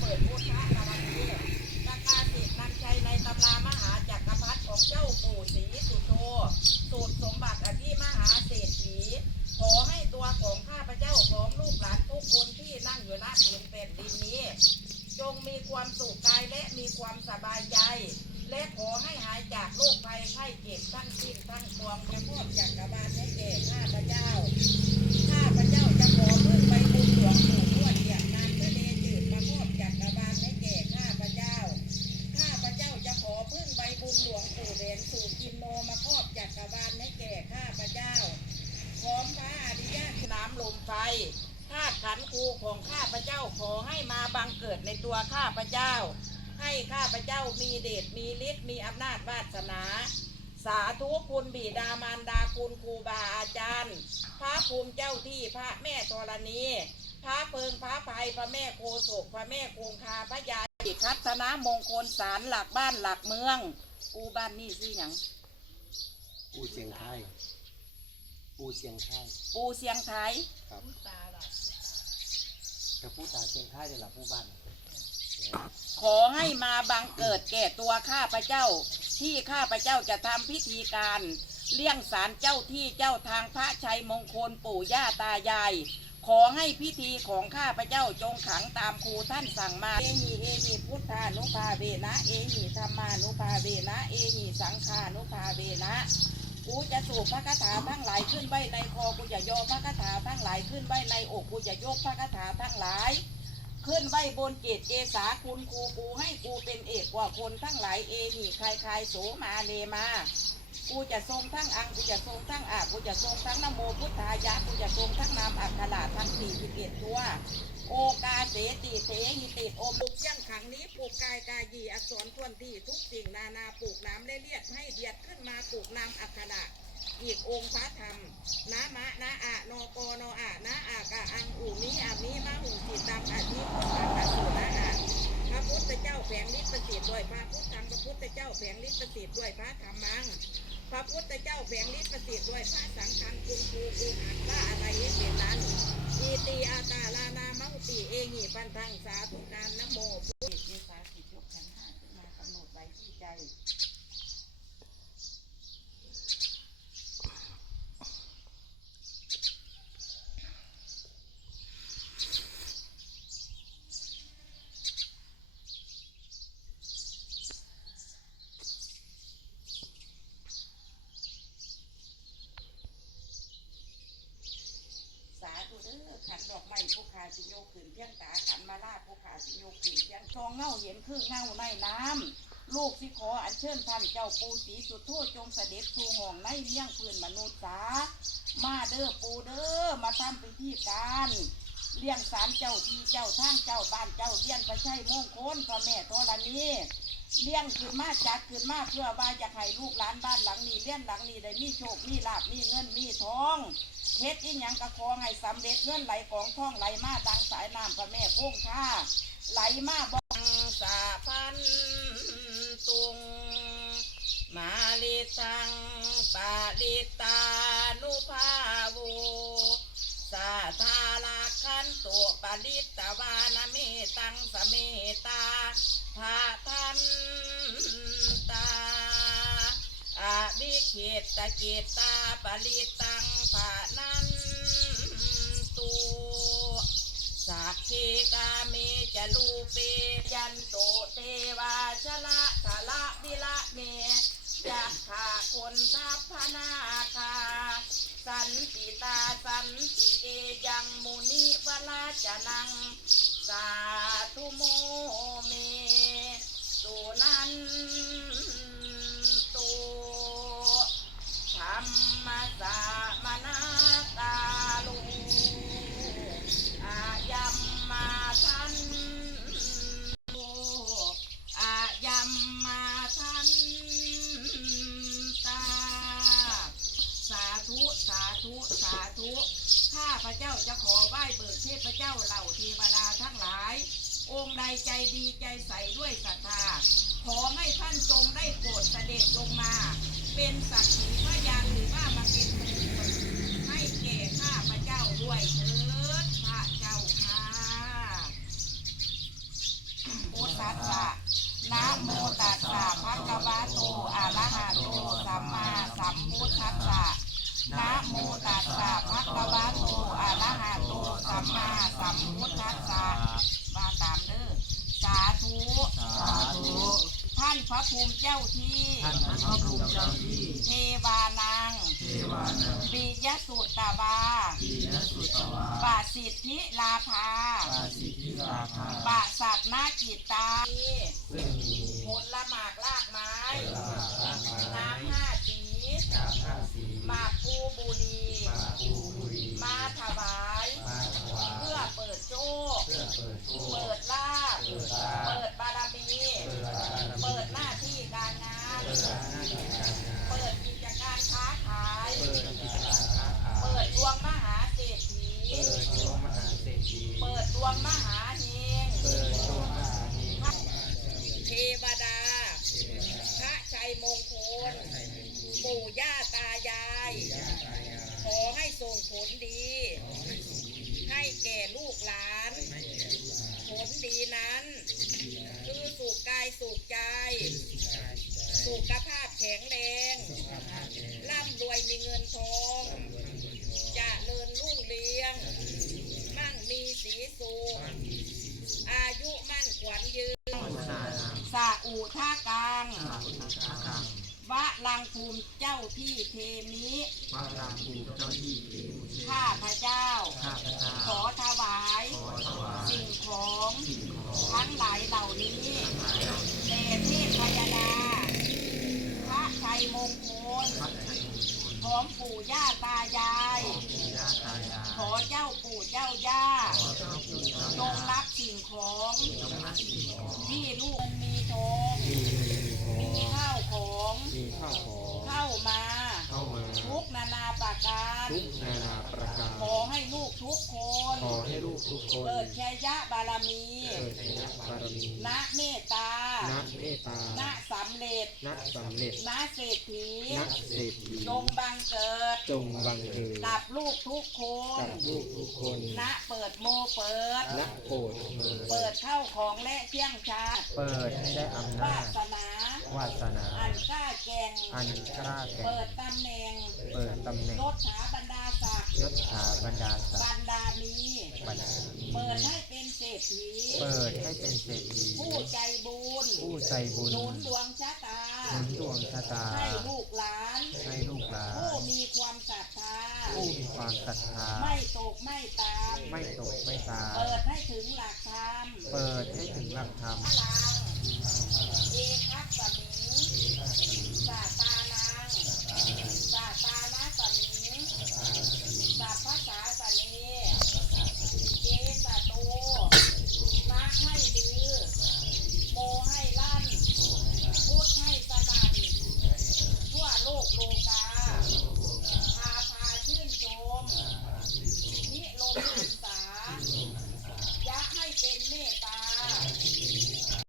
เปิดพุทธะละวันนี้ประกาศสิทธิ์นันชัยในตำรามหาจักรพรรดิของเจ้าปู่ศรีสุโธสูตรสมบัติอภิมหาเศรษฐี ขอให้ตัวของข้าพเจ้าพร้อมลูกหลานทุกคนที่นั่งอยู่ณผืนแผ่นดินนี้ จงมีความสุขกายและมีความสบายใจ และขอให้หายจากโรคภัยไข้เจ็บทั้งสิ้นทั้งปวงจะมอบจักรบาลให้แก่ข้าพเจ้า ข้าพเจ้าจะขอพึ่งใบบุญหลวงปู่ทวดอย่างนานก็เดจืดมามอบจักรบาลให้แก่ข้าพเจ้า ข้าพเจ้าจะขอพึ่งใบบุญหลวงปู่แหวนสู่กินโนมาครอบจักรบาลให้แก่ข้าพเจ้า พร้อมพระอริยะน้ำลมไฟธาตุขันธ์ครูของข้าพเจ้าขอให้มาบัง เกิดในตัวข้าพเจ้า ให้ข้าพเจ้ามีเดชมีฤทธิ์มีอำนาจวาสนา สาธุคุณบิดามารดาคุณครูบาอาจารย์ พระภูมิเจ้าที่พระแม่ธรณี พระเพิงพระภัยพระแม่โคศกพระแม่คงคาพระยาคัฒนามงคลสารหลักบ้านหลักเมืองอูบ้านนี่ซื้อหยังปูเสียงไทยปูเสียงไทยปูเสียงไทยครับ แต่ผู้ตาเสียงไทยเดี๋ยวหลับผู้บ้านขอให้มาบังเกิดแก่ตัวข้าพเจ้า ที่ข้าพเจ้าจะทำพิธีการ เลี้ยงสารเจ้าที่เจ้าทางพระชัยมงคลปู่ย่าตายาย ขอให้พิธีของข้าพเจ้าจงขังตามครูท่านสั่งมา เอหิเอหิพุทธานุภาเวนะ เอหิธรรมานุภาเวนะ เอหิสังฆานุภาเวนะ กูจะสูบพระคาถาทั้งหลายขึ้นไว้ในคอกูจะโยอพระคาถาทั้งหลายขึ้นไว้ในอกกูจะยกพระคาถาทั้งหลาย ขึ้นไว้บนเกศเกษาคุณครูกูให้กูเป็นเอกกว่าคนทั้งหลายเอหิใครใครโสมาเลมา กูจะทรงทั้งอังกูจะทรงทั้งอากูจะทรงทั้งนโมพุทธายะกูจะทรงทั้งนามอักขระทั้งสี่สิบเอ็ดตัวโอกาเสติเสหิติโอมุกย่างขังนี้ปลูกกายกายีอักษรทวนที่ทุกสิ่งนานาปลูกน้ำเลียดให้เดียดขึ้นมาปลูกนามอักขระอีกองค์พระธรรมนะมะนะอะโนโกโนอะนะอากะอังอุมิอามิมะหุสิตังอาทิพุทธังอสุนะอะพระพุทธเจ้าแฝงฤทธิ์ประสิทธิ์ด้วยพระพุทธังพระพุทธเจ้าแฝงฤทธิ์ประสิทธิ์ด้วยพระธรรมัง พระพุทธเจ้าแฝงฤทธิ์ประสิทธิ์ด้วยพระสังฆังคุณครูกูอ่านว่าอะไรเห้เป็นนั้นอีตีอาตาลานามุติเอหิปันทังสาธุการนโมพุทธเจสาสิยกขันธ์ห้าขึ้นมากำหนดไว้ที่ใจ สาธุเด้อ ขันดอกไม้ผู้ขาสิโยกขึ้นเพียงตาขันมาลาผู้ขาสิโยกขึ้นเพียงทองเงาเห็นคือเงาในน้ำลูกสิขออัญเชิญท่านเจ้าปูสีสุดโทษจงเสด็จสู่ห้องในเลี้ยงพื้นมนุษย์สามาเด้อปูเด้อมาทำพิธีการเลี้ยงสารเจ้าที่เจ้าทางเจ้าบ้านเจ้าเลี้ยงพระชัยมงคลพระแม่ธรณี เลี้ยงขึ้นมาจัดขึ้นมาเพื่อว่าอยากให้ลูกหลานบ้านหลังนี้เลี้ยงหลังนี้ได้มีโชคมีลาบมีเงินมีทองเฮ็ดอีหยังกระขอให้สำเร็จเงินไหลของท่องไหลมาดังสายน้ำพระแม่พุ่งค่าไหลมาบังสาพันตุง มาลิตังปาลิตานุภาโวสาธาลา ขันตุปาลิตวานาเมตังสเมตาภาทันตาอาวิเขตตะเกตตาปริตังภานันตุสักเคกาเมจะลเปยันโตเทวาชละทะละวิละเมจักขาคนทัพพนาคา สันติตาสั นติเกยังมุนิวลาจนัง สาธุโมเม สุนันตุธรรมสามนาตาลุอายัมมาทันโตอายัมมาทันตา สาธุ สาธุ สาธุ ข้าพระเจ้าจะขอไหว้เบิกเทพเจ้าเหล่าเทวดาทั้งหลาย องค์ใดใจดีใจใสด้วยศรัทธา ขอให้ท่านจงได้โปรดเสด็จลงมา เป็นสักขีพยานหรือว่ามาเป็นมงคลให้แก่ข้าพระเจ้าด้วยเถิดพระเจ้าค่ะทัสสะนะโมตัสสะภะคะวะโตอะระหะโตสัมมาสัมพุทธัสสะนะโมตัสสะภะคะวะโตอะระหะโตสัมมาสัมพุทธัสสะมาตามเด้อสาธุ สาธุ ท่านพระภูมิเจ้าที่ท่าน พระภูมิเจ้าที่เทวานังเทวานังปิยสุตตวาปียสุตวาปาสิทธิลาภาปาสิทธิราภาปะสัตนากิตาซึ่งมีผลละหมากลากไม้ลาร่างกายน้ำห้าสี น้ำห้าสี หมากภูบุรี มาภูบุรี มาถวาย มาถวาย เพื่อเปิดโชค เพื่อเปิดโชค เปิดลาภ เปิดลาภ เปิดบารมี เปิดบารมี เปิดหน้าที่การงาน เปิดหน้าที่การงาน เปิดกิจการค้าขาย เปิดกิจการค้าขาย เปิดดวงมหาเศรษฐี เปิดดวงมหาเศรษฐี เปิดดวงมหาเฮง เปิดดวงมหาเฮง เทวดา พระชัยมงคล ปู่ย่าตายาย ขอให้ส่งผ ลดี ให้แก่ลูกหลาน ผลดีนั้น คือสุขกายสุขใจ สุขภาพแข็งแรง ร่ำรวยมีเงินทองจะเลินรุ่งเรือง มั่งมีสีสุขอายุมั่นขวัญยืน สาอุท่ากลาง วะลังภูมิเจ้าที่เทมิพระรามภูมิเจ้าที่เทวเทข้าพระเจ้า ข้าพเจ้าขอถวาย ขอถวายสิ่งของสิ่งของทั้งหลายเหล่านี้แด่เทพพยดาพระชัยมงคลพระชัยมงคลของปู่ย่าตายายปู่ย่าตายายขอเจ้าปู่เจ้าย่าขอเจ้าปู่เจ้าจย่างรับสิ่งของ จงรับสิ่งของที่ลูกมีทองมีเงินมีทองมีข้าว ของมีข้าวของเข้ามาเข้ามาทุกนานาประการทุกนานาประการขอให้ลูกทุกคน ขอให้ลูกทุกคนเปิดชัยยะบารมีเกิดในบารมีณเมตตาณเมตตาณสำเร็จณสำเร็จณเศรษฐีณเศรษฐีจงบังเกิดจงบังเกิดกับลูกทุกคนกับลูกทุกคนณเปิดโมเปิดณโปรดเถิเปิดดเข้าของและเที่ยงชาเปิดให้ได้อำวานาจสนา วาสนา อันกล้าแกงอันกล้าแก่เปิดตำแหน่งเปิดตำแหน่งลดถาบรรดาศักดิ์ยศถาบรรดาศับกรดิ์รดามีบรรดาเปิดให้เป็นเศรษฐีเปิดให้เป็นเศรษฐีผู้ใจบุญผู้ใจบุญหนุนดวงชะตา หนุนดวงชะตา ให้ลูกหลาน ให้ลูกหลานผู้มีความศรัทธา ผู้มีความศรัทธา ไม่ตกไม่ตาม ไม่ตกไม่ตามเปิดให้ถึงหลักธรรมเปิดให้ถึงหลักธรรมพลัง เอทัสสมิงสาตานังสาตา